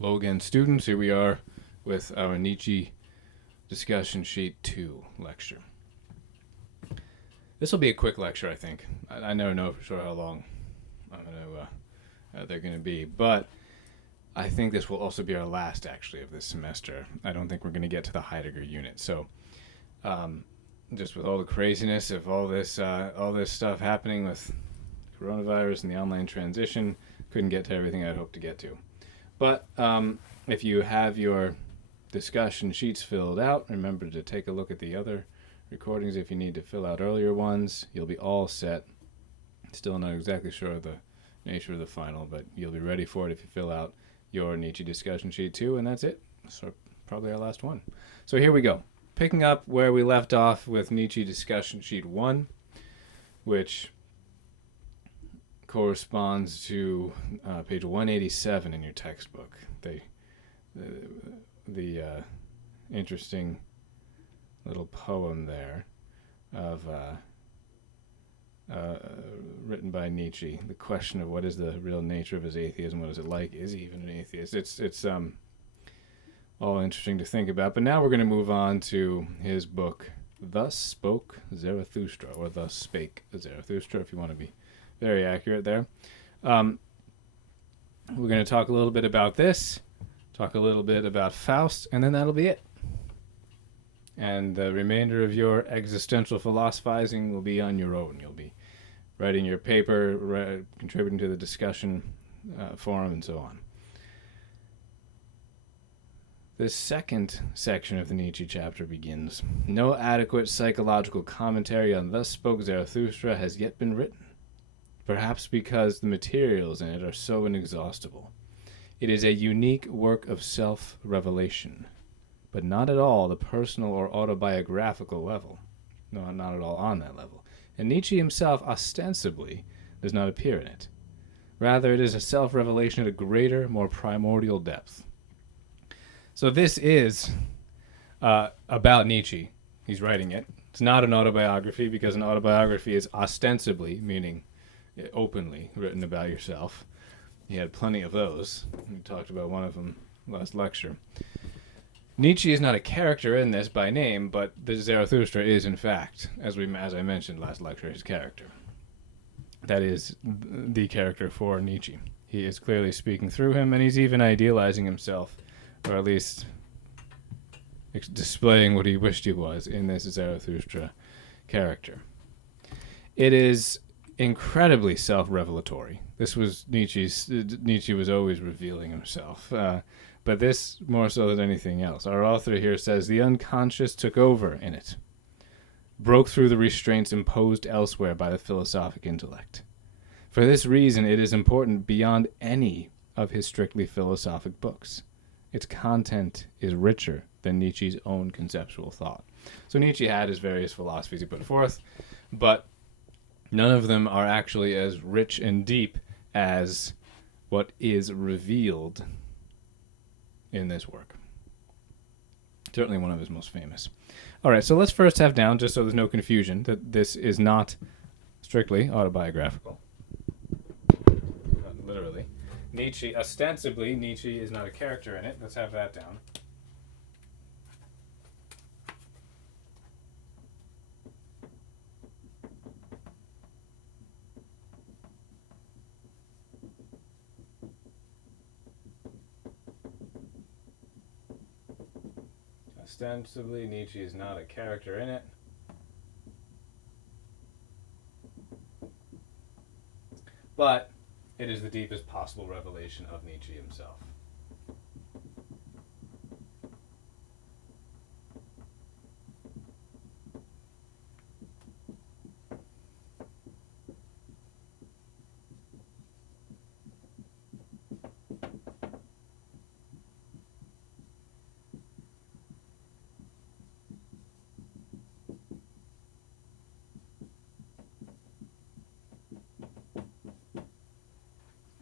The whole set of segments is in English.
Hello again, students. Here we are with our Nietzsche Discussion Sheet 2 lecture. This will be a quick lecture, I think. I never know for sure how long they're going to be, but I think this will also be our last, actually, of this semester. I don't think we're going to get to the Heidegger unit. So, just with all the craziness of all this stuff happening with coronavirus and the online transition, couldn't get to everything I'd hoped to get to. But if you have your discussion sheets filled out, remember to take a look at the other recordings if you need to fill out earlier ones. You'll be all set. Still not exactly sure of the nature of the final, but you'll be ready for it if you fill out your Nietzsche discussion sheet 2, and that's it. So probably our last one. So here we go. Picking up where we left off with Nietzsche discussion sheet 1, which corresponds to page 187 in your textbook. The interesting little poem there of written by Nietzsche. The question of what is the real nature of his atheism? What is it like? Is he even an atheist? It's all interesting to think about. But now we're going to move on to his book, Thus Spoke Zarathustra, or Thus Spake Zarathustra, if you want to be very accurate there. We're going to talk a little bit about this, talk a little bit about Faust, and then that'll be it. And the remainder of your existential philosophizing will be on your own. You'll be writing your paper, contributing to the discussion forum, and so on. This second section of the Nietzsche chapter begins. No adequate psychological commentary on Thus Spoke Zarathustra has yet been written, perhaps because the materials in it are so inexhaustible. It is a unique work of self-revelation, but not at all the personal or autobiographical level. No, not at all on that level. And Nietzsche himself ostensibly does not appear in it. Rather, it is a self-revelation at a greater, more primordial depth. So this is about Nietzsche. He's writing it. It's not an autobiography, because an autobiography is ostensibly, meaning openly, written about yourself. He had plenty of those. We talked about one of them last lecture. Nietzsche is not a character in this by name, but the Zarathustra is, in fact, as I mentioned last lecture, his character. That is the character for Nietzsche. He is clearly speaking through him, and he's even idealizing himself, or at least displaying what he wished he was in this Zarathustra character. It is incredibly self-revelatory. This was Nietzsche was always revealing himself. But this more so than anything else. Our author here says the unconscious took over in it, broke through the restraints imposed elsewhere by the philosophic intellect. For this reason, it is important beyond any of his strictly philosophic books. Its content is richer than Nietzsche's own conceptual thought. So Nietzsche had his various philosophies he put forth, but none of them are actually as rich and deep as what is revealed in this work. Certainly one of his most famous. All right, so let's first have down, just so there's no confusion, that this is not strictly autobiographical. Not literally. Ostensibly, Nietzsche is not a character in it. Let's have that down. Ostensibly, Nietzsche is not a character in it. But it is the deepest possible revelation of Nietzsche himself.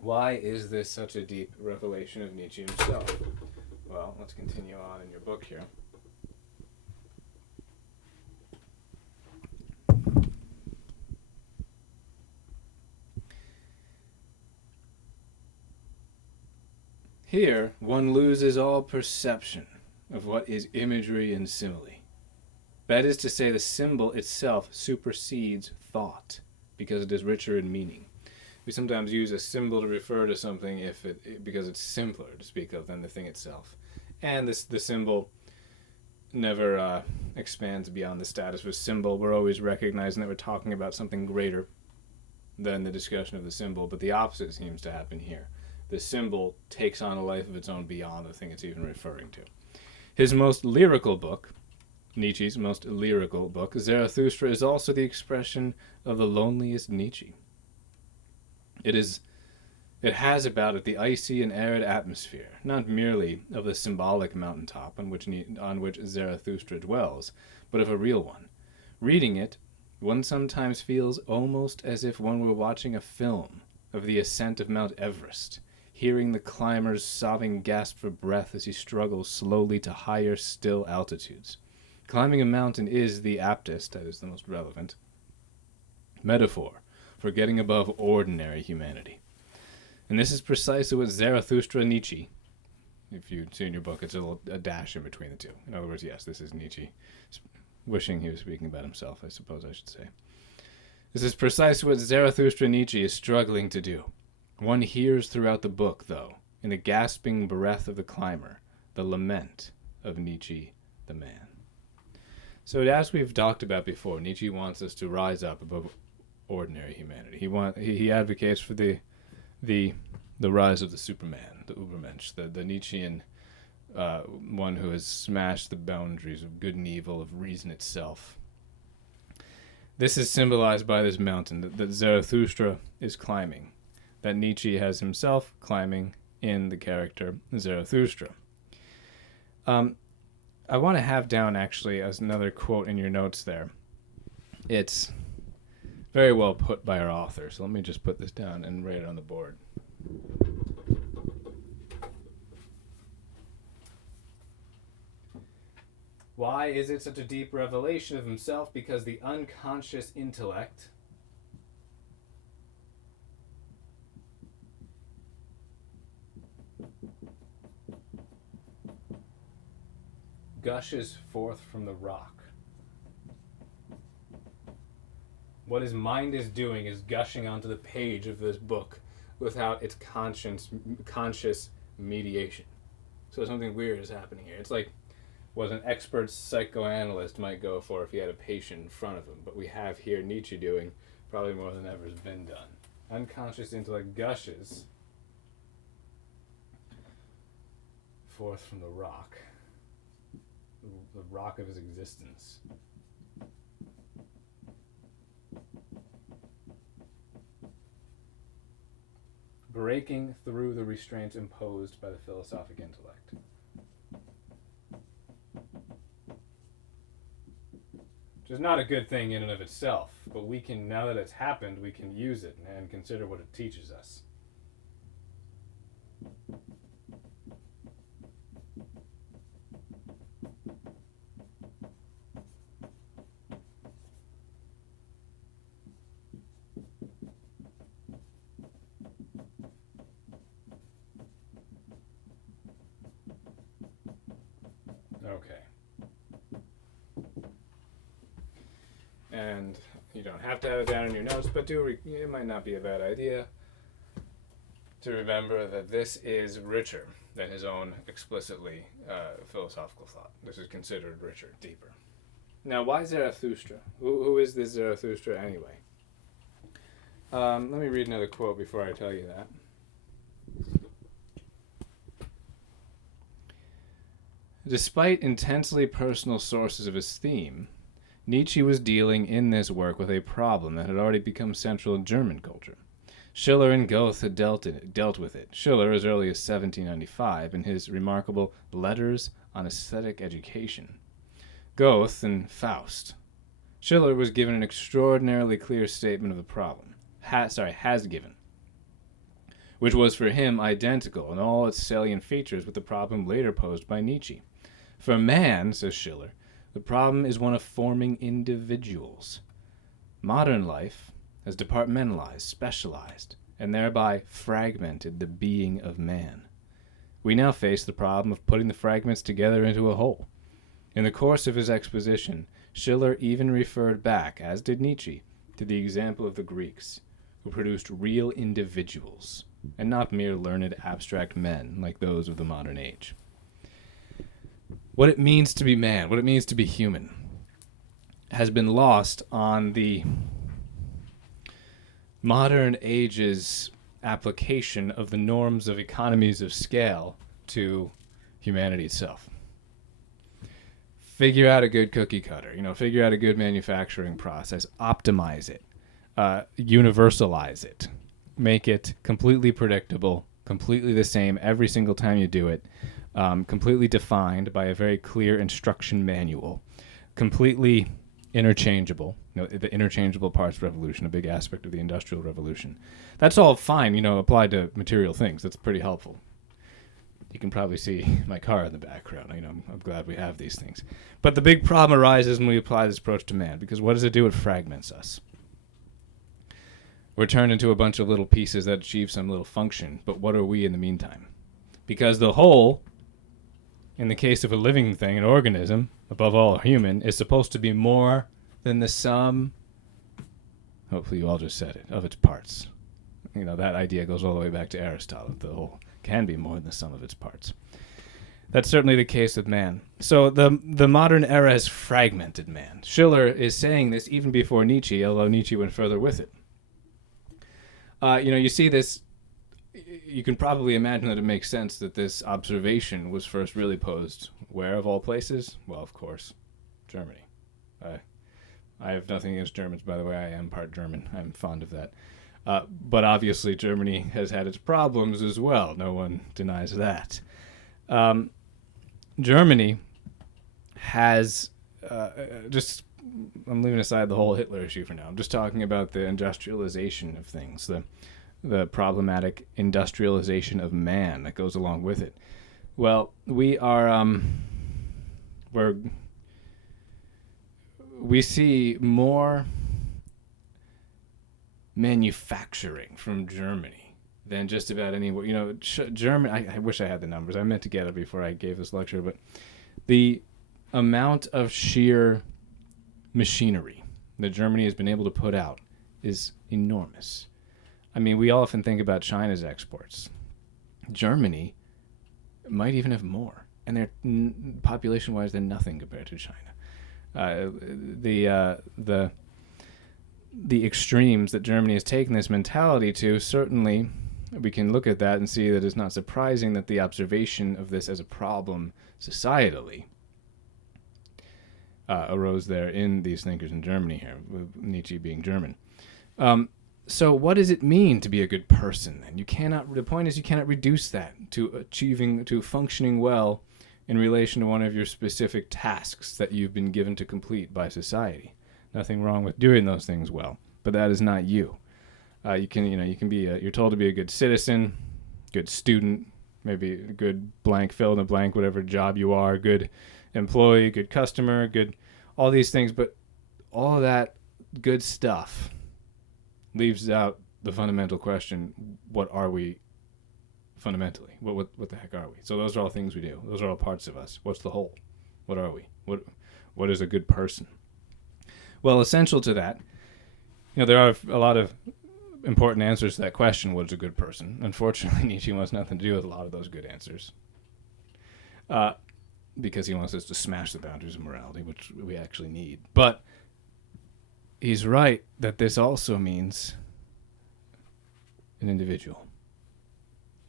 Why is this such a deep revelation of Nietzsche himself? Well, let's continue on in your book here. Here, one loses all perception of what is imagery and simile. That is to say, the symbol itself supersedes thought because it is richer in meaning. We sometimes use a symbol to refer to something because it's simpler to speak of than the thing itself. And the symbol never expands beyond the status of a symbol. We're always recognizing that we're talking about something greater than the discussion of the symbol, but the opposite seems to happen here. The symbol takes on a life of its own beyond the thing it's even referring to. His most lyrical book, Nietzsche's most lyrical book, Zarathustra, is also the expression of the loneliest Nietzsche. It has about it the icy and arid atmosphere, not merely of the symbolic mountaintop on which Zarathustra dwells, but of a real one. Reading it, one sometimes feels almost as if one were watching a film of the ascent of Mount Everest, hearing the climber's sobbing gasp for breath as he struggles slowly to higher still altitudes. Climbing a mountain is the aptest, that is the most relevant, metaphor for getting above ordinary humanity. And this is precisely what Zarathustra Nietzsche, if you see in your book, it's a dash in between the two. In other words, yes, this is Nietzsche wishing he was speaking about himself, I suppose I should say. This is precisely what Zarathustra Nietzsche is struggling to do. One hears throughout the book, though, in the gasping breath of the climber, the lament of Nietzsche the man. So as we've talked about before, Nietzsche wants us to rise up above ordinary humanity. He advocates for the rise of the Superman, the Übermensch, the Nietzschean one who has smashed the boundaries of good and evil, of reason itself. This is symbolized by this mountain that Zarathustra is climbing, that Nietzsche has himself climbing in the character Zarathustra. I want to have down, actually, as another quote in your notes there. It's very well put by our author, so let me just put this down and write it on the board. Why is it such a deep revelation of himself? Because the unconscious intellect gushes forth from the rock. What his mind is doing is gushing onto the page of this book without its conscious mediation. So something weird is happening here. It's like what an expert psychoanalyst might go for if he had a patient in front of him. But we have here Nietzsche doing probably more than ever has been done. Unconscious intellect gushes forth from the rock of his existence. Breaking through the restraints imposed by the philosophic intellect. Which is not a good thing in and of itself, but we can, now that it's happened, we can use it and consider what it teaches us. Okay. And you don't have to have it down in your notes, but it might not be a bad idea to remember that this is richer than his own explicitly philosophical thought. This is considered richer, deeper. Now, why Zarathustra? Who is this Zarathustra anyway? Let me read another quote before I tell you that. Despite intensely personal sources of his theme, Nietzsche was dealing in this work with a problem that had already become central in German culture. Schiller and Goethe had dealt with it. Schiller as early as 1795 in his remarkable Letters on Aesthetic Education. Goethe in Faust. Schiller was given an extraordinarily clear statement of the problem. Has given. Which was for him identical in all its salient features with the problem later posed by Nietzsche. For man, says Schiller, the problem is one of forming individuals. Modern life has departmentalized, specialized, and thereby fragmented the being of man. We now face the problem of putting the fragments together into a whole. In the course of his exposition, Schiller even referred back, as did Nietzsche, to the example of the Greeks, who produced real individuals, and not mere learned abstract men like those of the modern age. What it means to be man, what it means to be human, has been lost on the modern age's application of the norms of economies of scale to humanity itself. Figure out a good cookie cutter, figure out a good manufacturing process, optimize it, universalize it, make it completely predictable, completely the same every single time you do it, completely defined by a very clear instruction manual, completely interchangeable. The interchangeable parts revolution, a big aspect of the Industrial Revolution. That's all fine, applied to material things. That's pretty helpful. You can probably see my car in the background. I'm glad we have these things. But the big problem arises when we apply this approach to man, because what does it do? It fragments us. We're turned into a bunch of little pieces that achieve some little function, but what are we in the meantime? Because the whole, in the case of a living thing, an organism, above all a human, is supposed to be more than the sum, hopefully you all just said it, of its parts. That idea goes all the way back to Aristotle. The whole can be more than the sum of its parts. That's certainly the case with man. So the modern era has fragmented man. Schiller is saying this even before Nietzsche, although Nietzsche went further with it. You see this, you can probably imagine that it makes sense that this observation was first really posed where, of all places? Well, of course, Germany. I have nothing against Germans, by the way. I am part German. I'm fond of that. But obviously Germany has had its problems as well. No one denies that. Germany has I'm leaving aside the whole Hitler issue for now. I'm just talking about the industrialization of things, the problematic industrialization of man that goes along with it. Well, we see more manufacturing from Germany than just about anywhere. Germany, I wish I had the numbers. I meant to get it before I gave this lecture, but the amount of sheer machinery that Germany has been able to put out is enormous. We often think about China's exports. Germany might even have more, and they're population-wise, they're nothing compared to China. The extremes that Germany has taken this mentality to, certainly we can look at that and see that it's not surprising that the observation of this as a problem societally arose there in these thinkers in Germany here, with Nietzsche being German. So what does it mean to be a good person then? The point is you cannot reduce that to functioning well in relation to one of your specific tasks that you've been given to complete by society. Nothing wrong with doing those things well, but that is not you. You can be you're told to be a good citizen, good student, maybe a good blank, fill in the blank, whatever job you are, good employee, good customer, good, all these things, but all of that good stuff leaves out the fundamental question, what are we fundamentally? What the heck are we? So those are all things we do. Those are all parts of us. What's the whole? What are we? What is a good person? Well, essential to that, there are a lot of important answers to that question, what is a good person? Unfortunately, Nietzsche wants nothing to do with a lot of those good answers. Because he wants us to smash the boundaries of morality, which we actually need. But he's right that this also means an individual.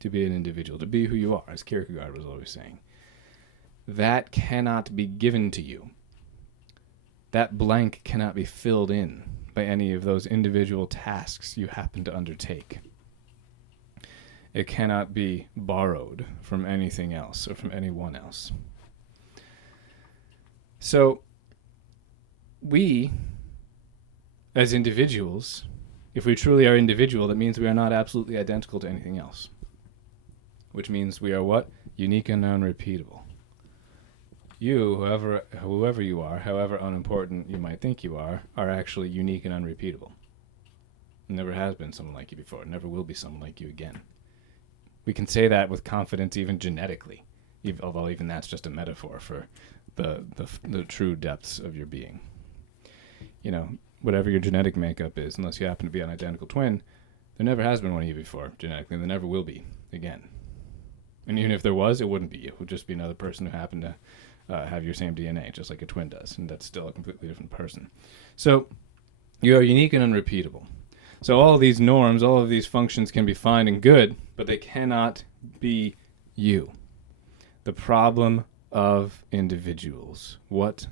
To be an individual, to be who you are, as Kierkegaard was always saying. That cannot be given to you. That blank cannot be filled in by any of those individual tasks you happen to undertake. It cannot be borrowed from anything else or from anyone else. So, we, as individuals, if we truly are individual, that means we are not absolutely identical to anything else. Which means we are what? Unique and unrepeatable. You, whoever you are, however unimportant you might think you are actually unique and unrepeatable. Never has been someone like you before. Never will be someone like you again. We can say that with confidence even genetically, although even that's just a metaphor for the true depths of your being. You know, whatever your genetic makeup is, unless you happen to be an identical twin, there never has been one of you before genetically, and there never will be again. And even if there was, it wouldn't be you. It would just be another person who happened to have your same DNA, just like a twin does, and that's still a completely different person. So you are unique and unrepeatable. So all of these norms, all of these functions can be fine and good, but they cannot be you. The problem of individuals. What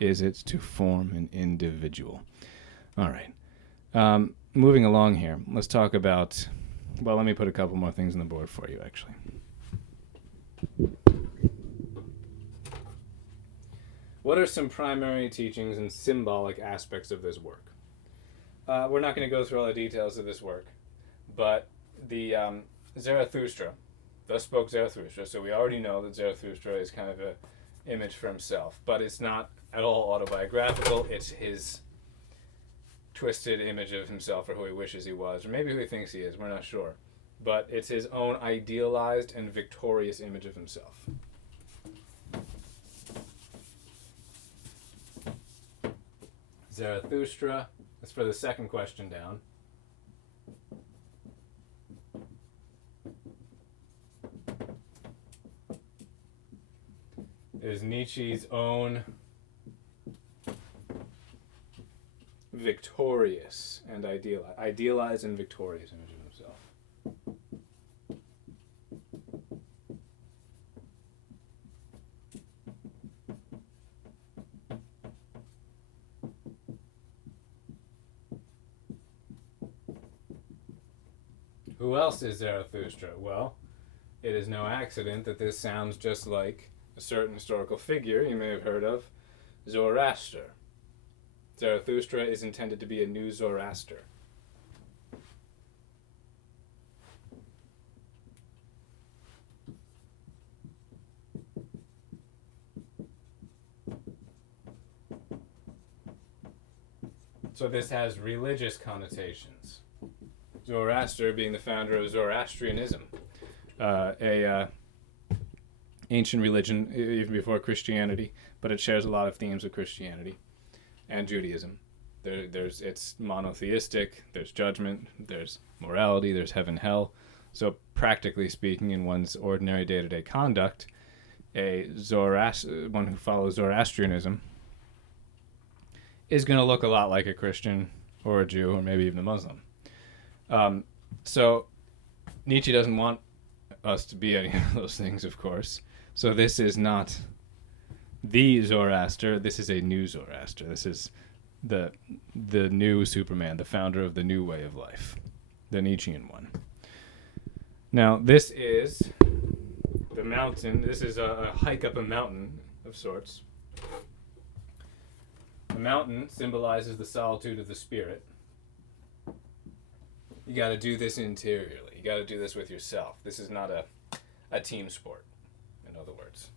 is it to form an individual? All right. Moving along here, let's talk about, well, let me put a couple more things on the board for you, actually. What are some primary teachings and symbolic aspects of this work? We're not going to go through all the details of this work, but the Zarathustra, thus spoke Zarathustra, so we already know that Zarathustra is kind of an image for himself, but it's not at all autobiographical. It's his twisted image of himself, or who he wishes he was, or maybe who he thinks he is, we're not sure. But it's his own idealized and victorious image of himself. Zarathustra, that's for the second question down. Is Nietzsche's own victorious and idealized and victorious image of himself. Who else is Zarathustra? Well, it is no accident that this sounds just like a certain historical figure you may have heard of, Zoroaster. Zarathustra is intended to be a new Zoroaster. So this has religious connotations. Zoroaster being the founder of Zoroastrianism, a ancient religion even before Christianity, but it shares a lot of themes with Christianity and Judaism. It's monotheistic, there's judgment, there's morality, there's heaven, hell. So practically speaking, in one's ordinary day-to-day conduct, one who follows Zoroastrianism is going to look a lot like a Christian or a Jew or maybe even a Muslim. So Nietzsche doesn't want us to be any of those things, of course. So this is not the Zoroaster. This is a new Zoroaster. This is the new Superman, the founder of the new way of life, the Nietzschean one. Now, this is the mountain. This is a hike up a mountain of sorts. The mountain symbolizes the solitude of the spirit. You got to do this interiorly. You got to do this with yourself. This is not a team sport, in other words.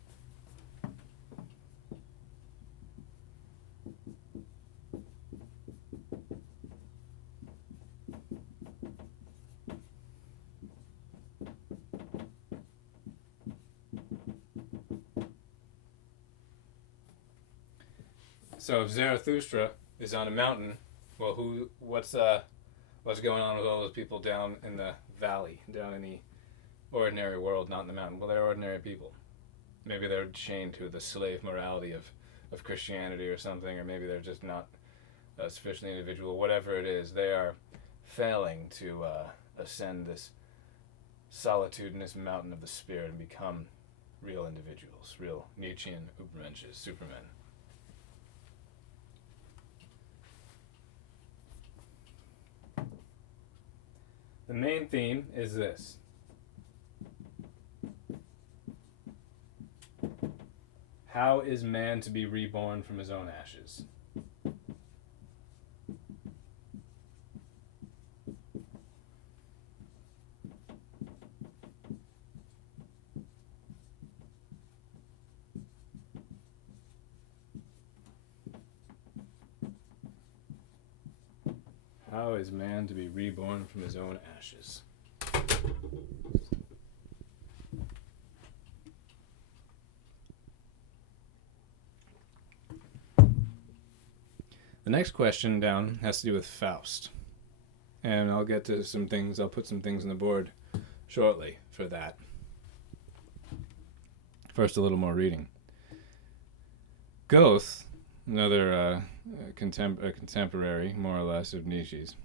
So if Zarathustra is on a mountain, well, what's going on with all those people down in the valley, down in the ordinary world, not in the mountain? Well, they're ordinary people. Maybe they're chained to the slave morality of Christianity or something, or maybe they're just not sufficiently individual. Whatever it is, they are failing to ascend this solitudinous mountain of the spirit and become real individuals, real Nietzschean Übermenschen, Supermen. The main theme is this. How is man to be reborn from his own ashes? How is man to be reborn from his own ashes? The next question down has to do with Faust. And I'll get to some things, I'll put some things on the board shortly for that. First, a little more reading. Goethe, another contemporary, more or less, of Nietzsche's,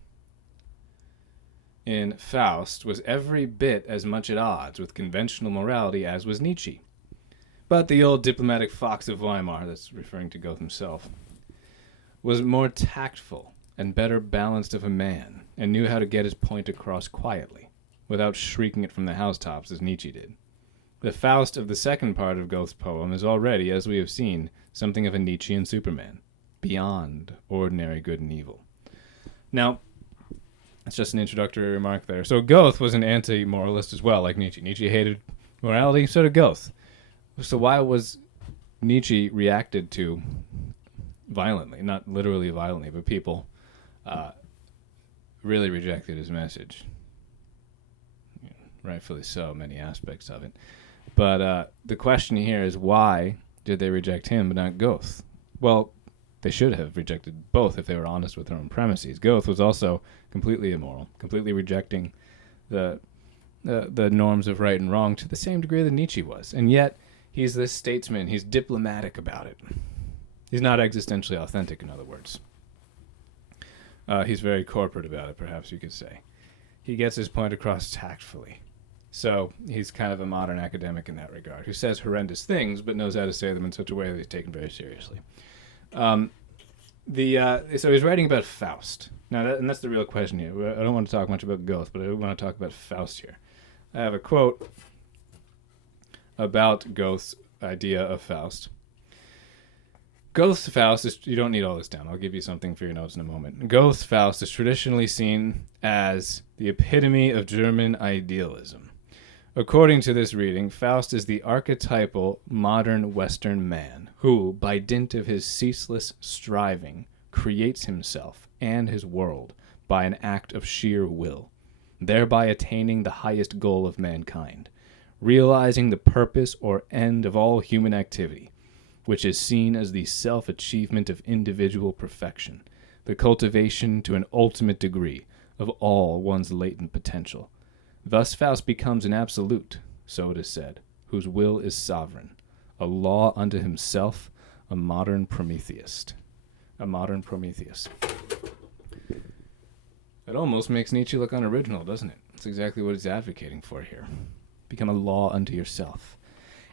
in Faust was every bit as much at odds with conventional morality as was Nietzsche. But the old diplomatic fox of Weimar, that's referring to Goethe himself, was more tactful and better balanced of a man, and knew how to get his point across quietly, without shrieking it from the housetops as Nietzsche did. The Faust of the second part of Goethe's poem is already, as we have seen, something of a Nietzschean Superman, beyond ordinary good and evil. Now, that's just an introductory remark there. So Goethe was an anti-moralist as well, like Nietzsche. Nietzsche hated morality, so did Goethe. So why was Nietzsche reacted to violently, not literally violently, but people really rejected his message? Rightfully so, many aspects of it. But the question here is, why did they reject him but not Goethe? Well, they should have rejected both if they were honest with their own premises. Goethe was also completely immoral, completely rejecting the norms of right and wrong to the same degree that Nietzsche was. And yet, he's this statesman. He's diplomatic about it. He's not existentially authentic, in other words. He's very corporate about it, perhaps you could say. He gets his point across tactfully. So he's kind of a modern academic in that regard, who says horrendous things, but knows how to say them in such a way that he's taken very seriously. So he's writing about Faust. Now, and that's the real question here. I don't want to talk much about Goethe, but I want to talk about Faust here. I have a quote about Goethe's idea of Faust. Goethe's Faust is, you don't need all this down. I'll give you something for your notes in a moment. Goethe's Faust is traditionally seen as the epitome of German idealism. According to this reading, Faust is the archetypal modern Western man who, by dint of his ceaseless striving, creates himself and his world by an act of sheer will, thereby attaining the highest goal of mankind, realizing the purpose or end of all human activity, which is seen as the self-achievement of individual perfection, the cultivation to an ultimate degree of all one's latent potential. Thus Faust becomes an absolute, so it is said, whose will is sovereign, a law unto himself, a modern Prometheus. A modern Prometheus. It almost makes Nietzsche look unoriginal, doesn't it? That's exactly what he's advocating for here. Become a law unto yourself.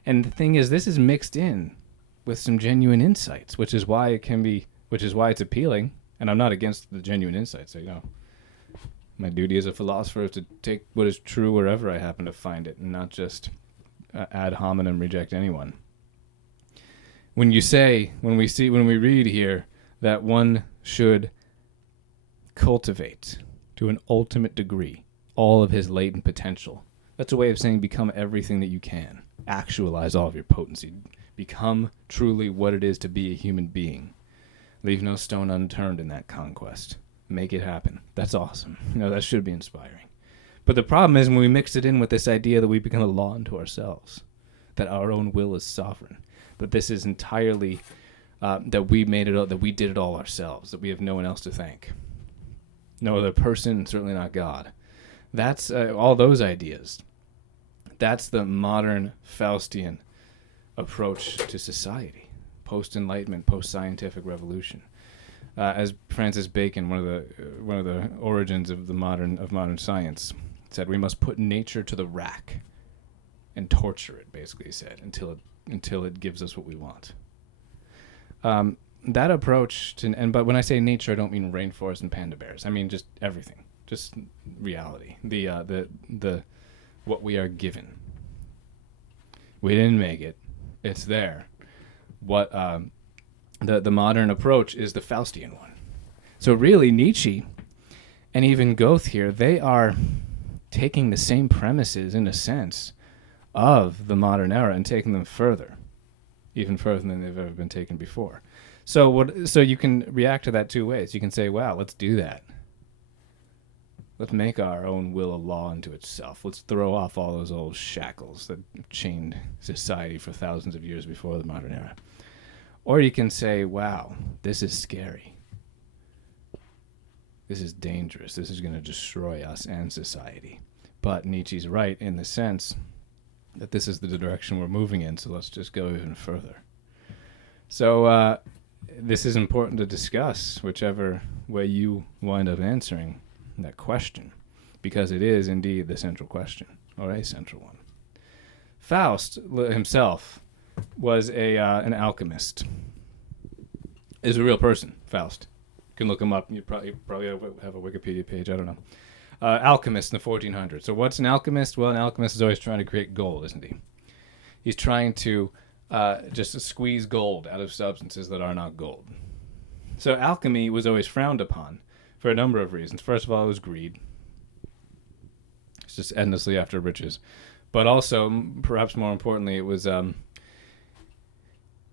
And the thing is, this is mixed in with some genuine insights, which is why it's appealing. And I'm not against the genuine insights. My duty as a philosopher is to take what is true wherever I happen to find it, and not just ad hominem reject anyone. When we read here that one should cultivate to an ultimate degree all of his latent potential, that's a way of saying become everything that you can. Actualize all of your potency. Become truly what it is to be a human being. Leave no stone unturned in that conquest. Make it happen. That's awesome. That should be inspiring. But the problem is when we mix it in with this idea that we become a law unto ourselves, that our own will is sovereign, that this is entirely that we made it all, that we did it all ourselves, that we have no one else to thank, no other person, certainly not God. That's all those ideas. That's the modern Faustian approach to society, post-enlightenment, post-scientific revolution. As Francis Bacon, one of the origins of modern science, said, we must put nature to the rack and torture it. Basically, he said, until it gives us what we want. That approach but when I say nature, I don't mean rainforest and panda bears. I mean just everything, just reality. The what we are given. We didn't make it; it's there. What the modern approach is the Faustian one. So really, Nietzsche and even Goethe here, they are taking the same premises, in a sense, of the modern era and taking them further, even further than they've ever been taken before. So you can react to that two ways. You can say, wow, let's do that. Let's make our own will a law unto itself. Let's throw off all those old shackles that chained society for thousands of years before the modern era. Or you can say, wow, this is scary. This is dangerous. This is going to destroy us and society. But Nietzsche's right in the sense that this is the direction we're moving in, so let's just go even further. So this is important to discuss, whichever way you wind up answering that question, because it is indeed the central question, or a central one. Faust himself was an alchemist. Is a real person, Faust. You can look him up. You probably have a Wikipedia page. I don't know. Alchemist in the 1400s. So what's an alchemist? Well, an alchemist is always trying to create gold, isn't he? He's trying to just squeeze gold out of substances that are not gold. So alchemy was always frowned upon for a number of reasons. First of all, it was greed. It's just endlessly after riches. But also, perhaps more importantly, it was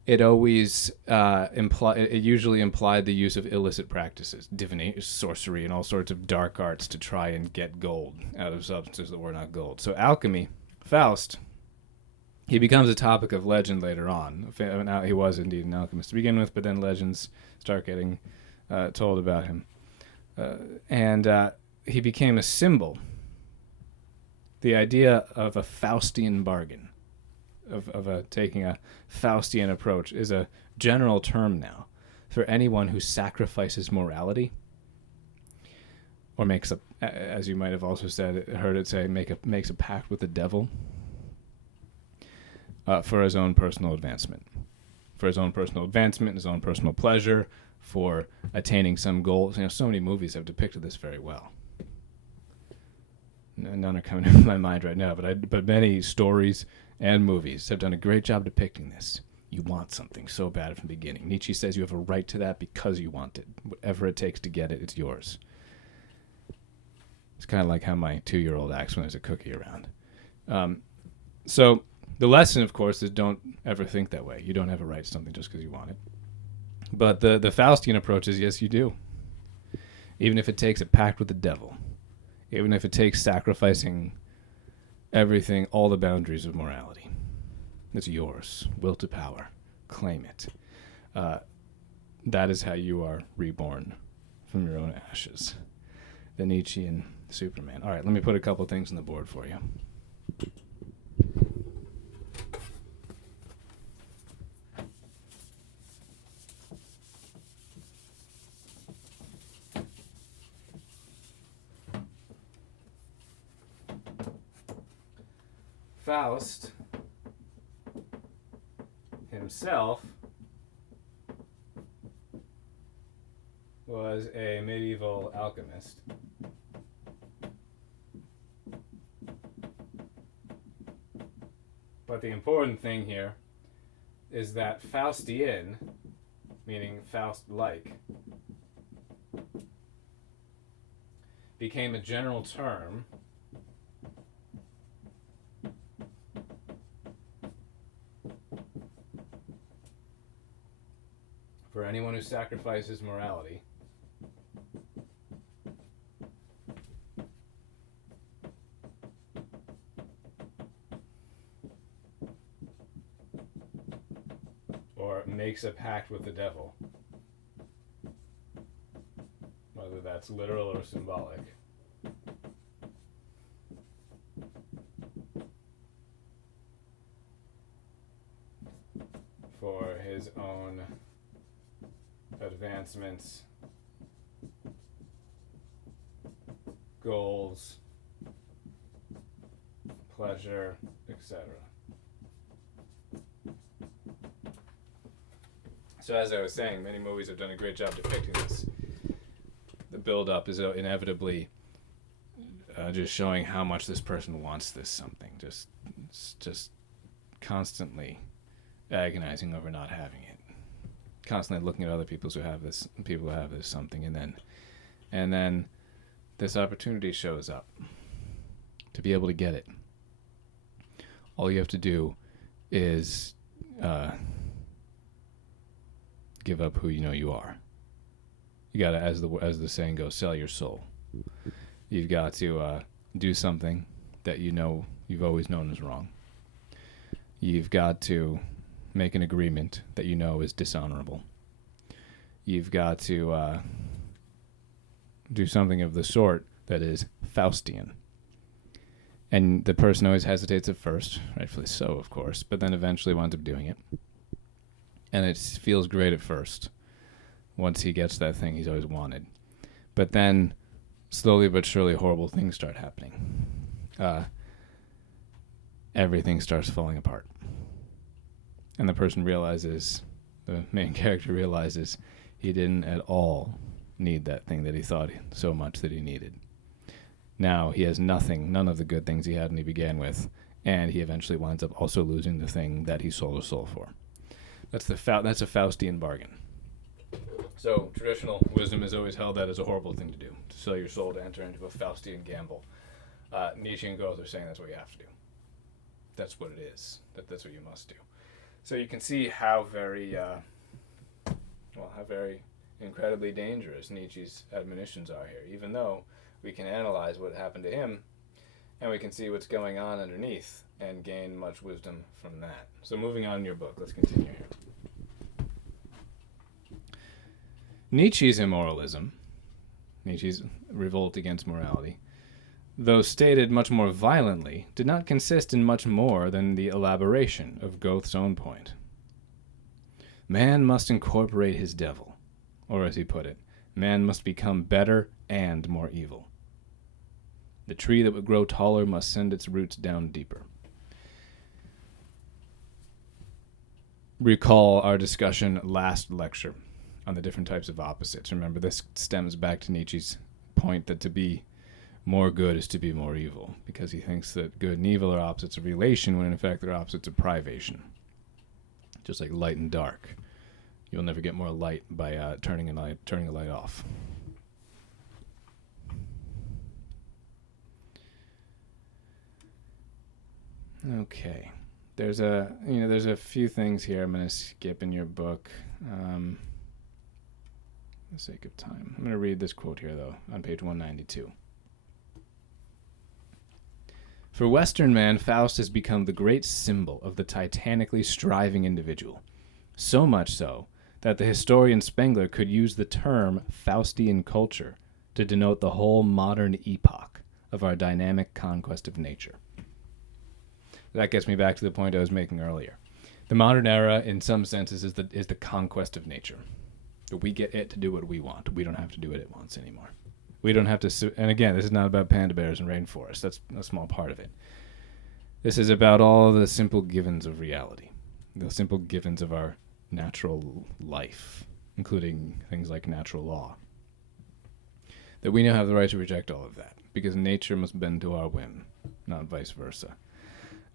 it always it usually implied the use of illicit practices, divination, sorcery, and all sorts of dark arts to try and get gold out of substances that were not gold. So alchemy, Faust, he becomes a topic of legend later on. He was indeed an alchemist to begin with, but then legends start getting told about him. And he became a symbol. The idea of a Faustian bargain, of taking a Faustian approach, is a general term now for anyone who sacrifices morality, or makes a, as you might have also heard it say, makes a pact with the devil for his own personal advancement, his own personal pleasure, for attaining some goal. So many movies have depicted this very well. None are coming to my mind right now, but many stories and movies have done a great job depicting this. You want something so bad from the beginning. Nietzsche says you have a right to that because you want it. Whatever it takes to get it, it's yours. It's kind of like how my 2-year-old acts when there's a cookie around. So the lesson, of course, is don't ever think that way. You don't have a right to something just because you want it. But the Faustian approach is, yes, you do. Even if it takes a pact with the devil. Even if it takes sacrificing everything, all the boundaries of morality. It's yours. Will to power. Claim it. That is how you are reborn from your own ashes. The Nietzschean Superman. All right, let me put a couple things on the board for you. Faust himself was a medieval alchemist. But the important thing here is that Faustian, meaning Faust-like, became a general term for anyone who sacrifices morality or makes a pact with the devil, whether that's literal or symbolic. For his own advancements, goals, pleasure, etc. So as I was saying, many movies have done a great job depicting this. The build-up is inevitably just showing how much this person wants this something, just constantly agonizing over not having it, constantly looking at other people who have this something, and then this opportunity shows up to be able to get it. All you have to do is give up who you know you are. You gotta, as the saying goes, sell your soul. You've got to do something that you know you've always known is wrong. You've got to make an agreement that you know is dishonorable. You've got to do something of the sort that is Faustian. And the person always hesitates at first, rightfully so, of course, but then eventually winds up doing it. And it feels great at first, once he gets that thing he's always wanted. But then, slowly but surely, horrible things start happening. Everything starts falling apart. And the person realizes, the main character realizes, he didn't at all need that thing that he thought so much that he needed. Now he has nothing, none of the good things he had when he began with, and he eventually winds up also losing the thing that he sold his soul for. That's a Faustian bargain. So traditional wisdom has always held that as a horrible thing to do, to sell your soul to enter into a Faustian gamble. Nietzschean girls are saying that's what you have to do. That's what it is. That's what you must do. So you can see how very incredibly dangerous Nietzsche's admonitions are here, even though we can analyze what happened to him, and we can see what's going on underneath and gain much wisdom from that. So moving on in your book, let's continue here. Nietzsche's immoralism, Nietzsche's revolt against morality, though stated much more violently, did not consist in much more than the elaboration of Goethe's own point. Man must incorporate his devil, or as he put it, man must become better and more evil. The tree that would grow taller must send its roots down deeper. Recall our discussion last lecture on the different types of opposites. Remember, this stems back to Nietzsche's point that to be more good is to be more evil, because he thinks that good and evil are opposites of relation, when in fact they're opposites of privation. Just like light and dark. You'll never get more light by turning a light off. Okay, there's a few things here I'm going to skip in your book, for the sake of time. I'm going to read this quote here, though, on page 192. For Western man, Faust has become the great symbol of the titanically striving individual, so much so that the historian Spengler could use the term Faustian culture to denote the whole modern epoch of our dynamic conquest of nature. That gets me back to the point I was making earlier. The modern era, in some senses, is the conquest of nature. We get it to do what we want. We don't have to do what it wants anymore. We don't have to... And again, this is not about panda bears and rainforests. That's a small part of it. This is about all the simple givens of reality. The simple givens of our natural life, including things like natural law. That we now have the right to reject all of that, because nature must bend to our whim, not vice versa.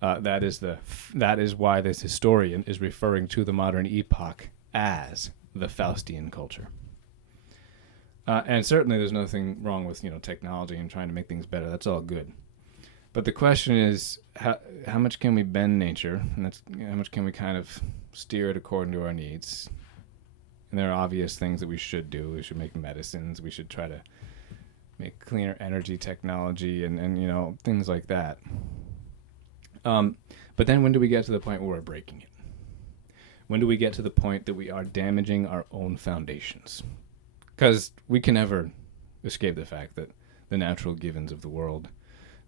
That is why this historian is referring to the modern epoch as the Faustian culture. And certainly there's nothing wrong with technology and trying to make things better. That's all good. But the question is, how much can we bend nature, and how much can we kind of steer it according to our needs? And there are obvious things that we should do. We should make medicines. We should try to make cleaner energy technology and things like that. But then when do we get to the point where we're breaking it? When do we get to the point that we are damaging our own foundations? Because we can never escape the fact that the natural givens of the world,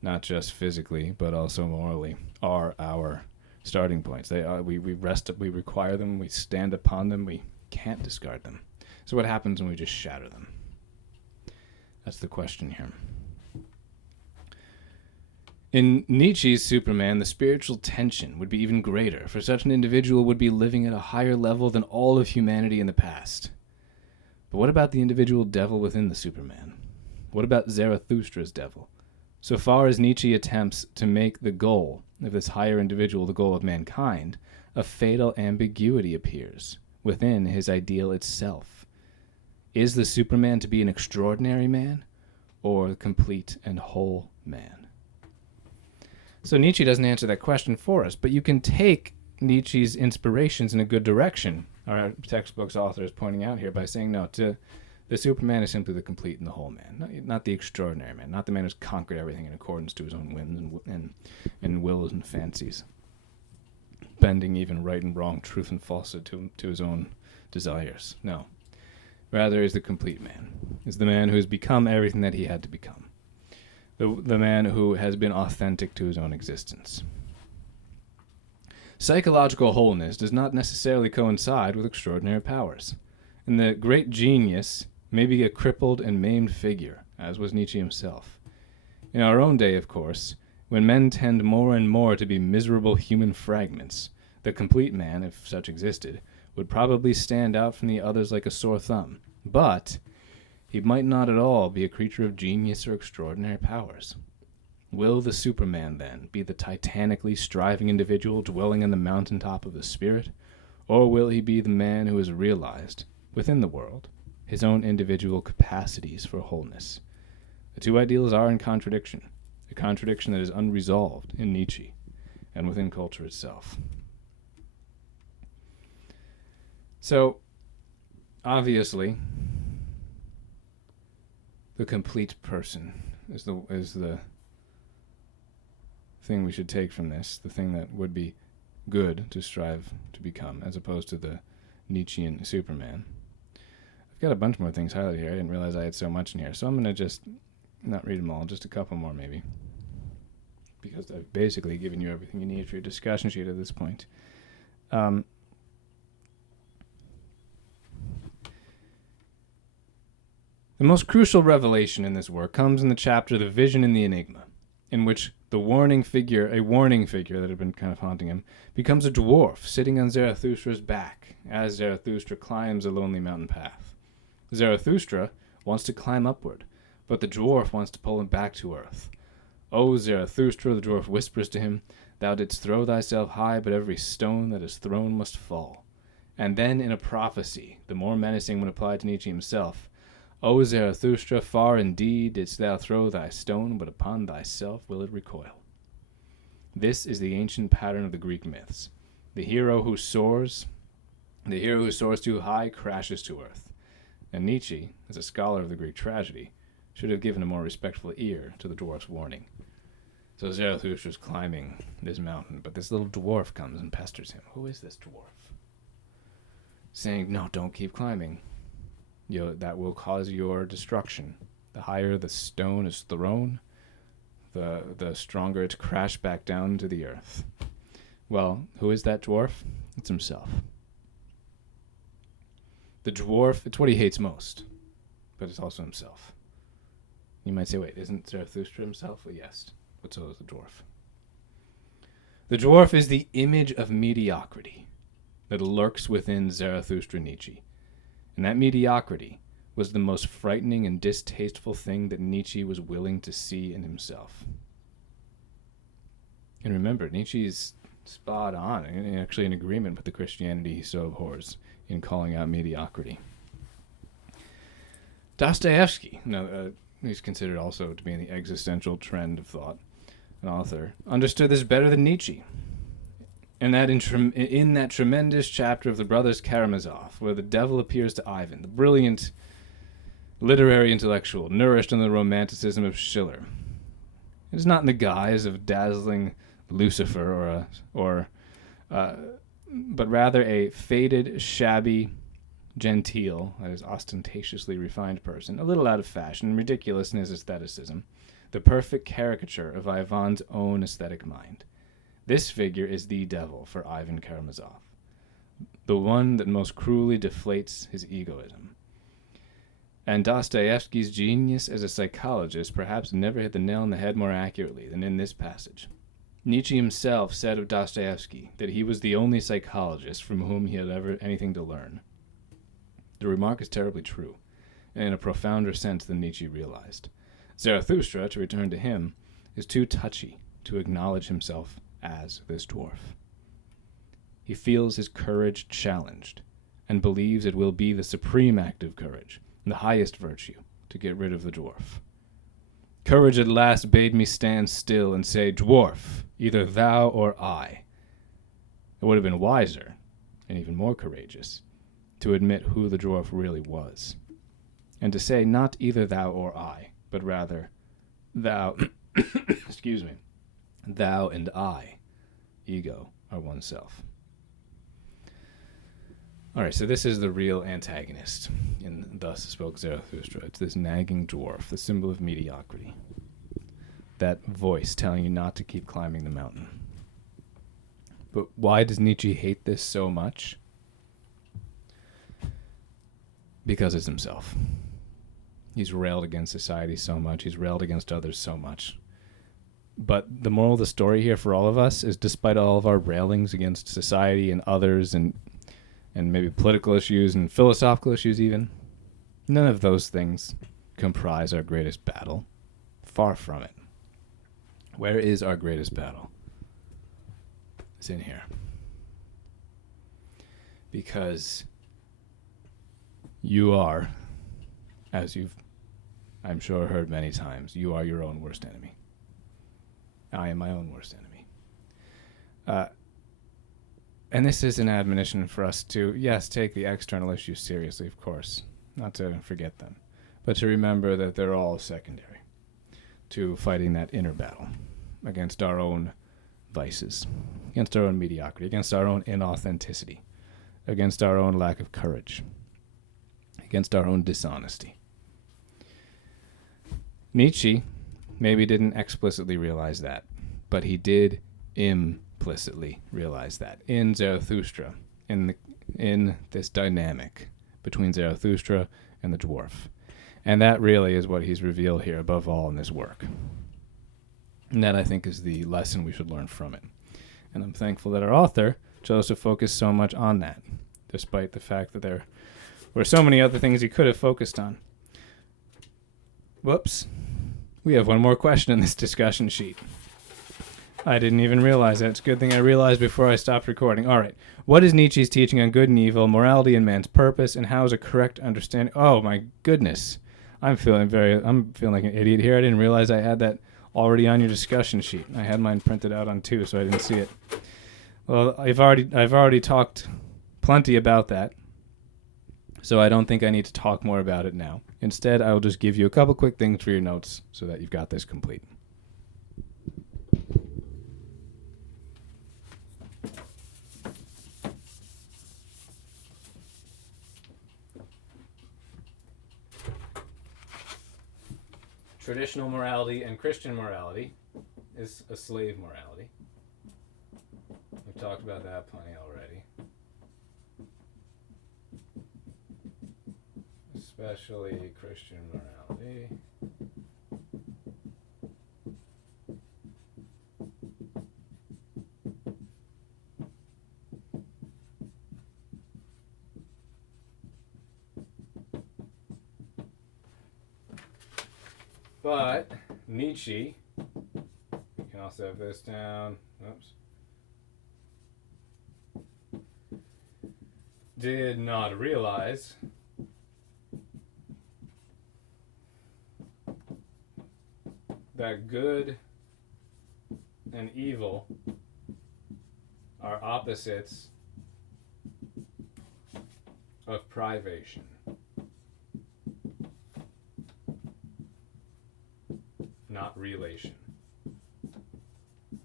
not just physically, but also morally, are our starting points. They are. We require them, we stand upon them, we can't discard them. So what happens when we just shatter them? That's the question here. In Nietzsche's Superman, the spiritual tension would be even greater, for such an individual would be living at a higher level than all of humanity in the past. But what about the individual devil within the Superman? What about Zarathustra's devil? So far as Nietzsche attempts to make the goal of this higher individual the goal of mankind, a fatal ambiguity appears within his ideal itself. Is the Superman to be an extraordinary man, or a complete and whole man? So Nietzsche doesn't answer that question for us, but you can take Nietzsche's inspirations in a good direction. Our textbook's author is pointing out here by saying, no, the Superman is simply the complete and the whole man, not the extraordinary man, not the man who's conquered everything in accordance to his own whims and wills and fancies, bending even right and wrong, truth and falsehood to his own desires. No. Rather is the complete man, is the man who has become everything that he had to become. The man who has been authentic to his own existence. Psychological wholeness does not necessarily coincide with extraordinary powers, and the great genius may be a crippled and maimed figure, as was Nietzsche himself. In our own day, of course, when men tend more and more to be miserable human fragments, the complete man, if such existed, would probably stand out from the others like a sore thumb. But he might not at all be a creature of genius or extraordinary powers. Will the Superman, then, be the titanically striving individual dwelling on the mountaintop of the spirit? Or will he be the man who has realized, within the world, his own individual capacities for wholeness? The two ideals are in contradiction, a contradiction that is unresolved in Nietzsche and within culture itself. So, obviously, the complete person is the thing we should take from this, the thing that would be good to strive to become, as opposed to the Nietzschean Superman. I've got a bunch more things highlighted here. I didn't realize I had so much in here, so I'm going to just not read them all, just a couple more maybe, because I've basically given you everything you need for your discussion sheet at this point. The most crucial revelation in this work comes in the chapter The Vision and the Enigma, in which a warning figure that had been kind of haunting him, becomes a dwarf sitting on Zarathustra's back as Zarathustra climbs a lonely mountain path. Zarathustra wants to climb upward, but the dwarf wants to pull him back to earth. "O Zarathustra," the dwarf whispers to him, "thou didst throw thyself high, but every stone that is thrown must fall." And then in a prophecy, the more menacing when applied to Nietzsche himself, "O Zarathustra, far indeed didst thou throw thy stone, but upon thyself will it recoil." This is the ancient pattern of the Greek myths. The hero who soars too high crashes to earth. And Nietzsche, as a scholar of the Greek tragedy, should have given a more respectful ear to the dwarf's warning. So Zarathustra's climbing this mountain, but this little dwarf comes and pesters him. Who is this dwarf? Saying, "No, don't keep climbing. That will cause your destruction. The higher the stone is thrown, the stronger it's crashed back down to the earth." Well, who is that dwarf? It's himself. The dwarf, it's what he hates most, but it's also himself. You might say, wait, isn't Zarathustra himself? Well, yes, but so is the dwarf. The dwarf is the image of mediocrity that lurks within Zarathustra Nietzsche. And that mediocrity was the most frightening and distasteful thing that Nietzsche was willing to see in himself. And remember, Nietzsche is spot on, and actually in agreement with the Christianity he so abhors in calling out mediocrity. Dostoevsky, he's considered also to be in the existential trend of thought, an author, understood this better than Nietzsche. And that in that tremendous chapter of the Brothers Karamazov, where the devil appears to Ivan, the brilliant literary intellectual, nourished on the romanticism of Schiller, it is not in the guise of dazzling Lucifer but rather a faded, shabby, genteel, that is ostentatiously refined person, a little out of fashion, ridiculous in his aestheticism, the perfect caricature of Ivan's own aesthetic mind. This figure is the devil for Ivan Karamazov, the one that most cruelly deflates his egoism. And Dostoevsky's genius as a psychologist perhaps never hit the nail on the head more accurately than in this passage. Nietzsche himself said of Dostoevsky that he was the only psychologist from whom he had ever anything to learn. The remark is terribly true, and in a profounder sense than Nietzsche realized. Zarathustra, to return to him, is too touchy to acknowledge himself as this dwarf. He feels his courage challenged, and believes it will be the supreme act of courage, the highest virtue, to get rid of the dwarf. "Courage at last bade me stand still and say, 'Dwarf, either thou or I.' It would have been wiser, and even more courageous, to admit who the dwarf really was, and to say not either thou or I, but rather, thou, thou and I, ego, are oneself." All right, so this is the real antagonist in Thus Spoke Zarathustra. It's this nagging dwarf, the symbol of mediocrity. That voice telling you not to keep climbing the mountain. But why does Nietzsche hate this so much? Because it's himself. He's railed against society so much. He's railed against others so much. But the moral of the story here for all of us is, despite all of our railings against society and others and maybe political issues and philosophical issues even, none of those things comprise our greatest battle. Far from it. Where is our greatest battle? It's in here. Because you are, as you've, I'm sure, heard many times, you are your own worst enemy. I am my own worst enemy. And this is an admonition for us to, yes, take the external issues seriously, of course, not to forget them, but to remember that they're all secondary to fighting that inner battle against our own vices, against our own mediocrity, against our own inauthenticity, against our own lack of courage, against our own dishonesty. Nietzsche maybe didn't explicitly realize that, but he did implicitly realize that in Zarathustra, in this dynamic between Zarathustra and the dwarf. And that really is what he's revealed here above all in this work. And that, I think, is the lesson we should learn from it. And I'm thankful that our author chose to focus so much on that, despite the fact that there were so many other things he could have focused on. Whoops. We have one more question in this discussion sheet. I didn't even realize that. It's a good thing I realized before I stopped recording. All right. What is Nietzsche's teaching on good and evil, morality and man's purpose, and how is a correct understanding... Oh, my goodness. I'm feeling like an idiot here. I didn't realize I had that already on your discussion sheet. I had mine printed out on 2, so I didn't see it. Well, I've already talked plenty about that, so I don't think I need to talk more about it now. Instead, I will just give you a couple quick things for your notes so that you've got this complete. Traditional morality and Christian morality is a slave morality. We've talked about that plenty already. Especially Christian morality. But Nietzsche, you can also have this down, did not realize that good and evil are opposites of privation. Not relation.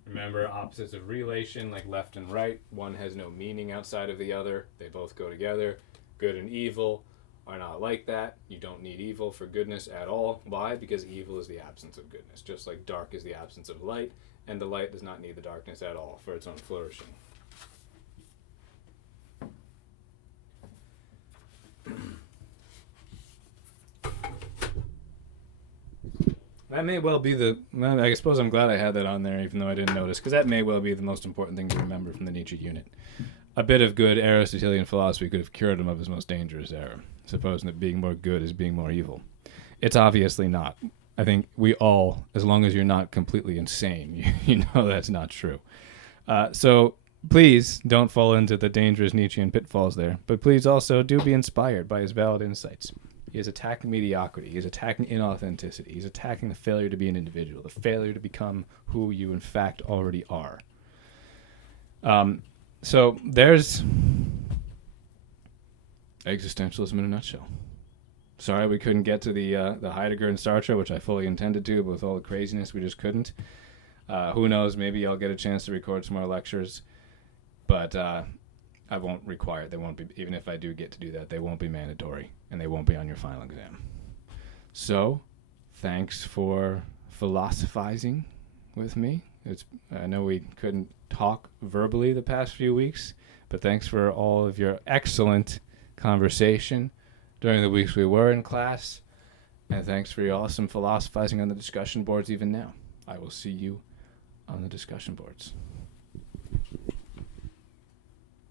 Remember, opposites of relation, like left and right, one has no meaning outside of the other. They both go together. Good and evil are not like that. You don't need evil for goodness at all. Why? Because evil is the absence of goodness, just like dark is the absence of light, and the light does not need the darkness at all for its own flourishing. That may well be I suppose I'm glad I had that on there, even though I didn't notice, because that may well be the most important thing to remember from the Nietzsche unit. A bit of good Aristotelian philosophy could have cured him of his most dangerous error, supposing that being more good is being more evil. It's obviously not. I think we all, as long as you're not completely insane, you know that's not true. So please don't fall into the dangerous Nietzschean pitfalls there, but please also do be inspired by his valid insights. He is attacking mediocrity. He is attacking inauthenticity. He's attacking the failure to be an individual, the failure to become who you in fact already are. So there's existentialism in a nutshell. Sorry we couldn't get to the Heidegger and Sartre, which I fully intended to, but with all the craziness we just couldn't. Who knows, maybe I'll get a chance to record some more lectures. But I won't require it. They won't be, even if I do get to do that, they won't be mandatory, and they won't be on your final exam. So, thanks for philosophizing with me. I know we couldn't talk verbally the past few weeks, but thanks for all of your excellent conversation during the weeks we were in class, and thanks for your awesome philosophizing on the discussion boards even now. I will see you on the discussion boards.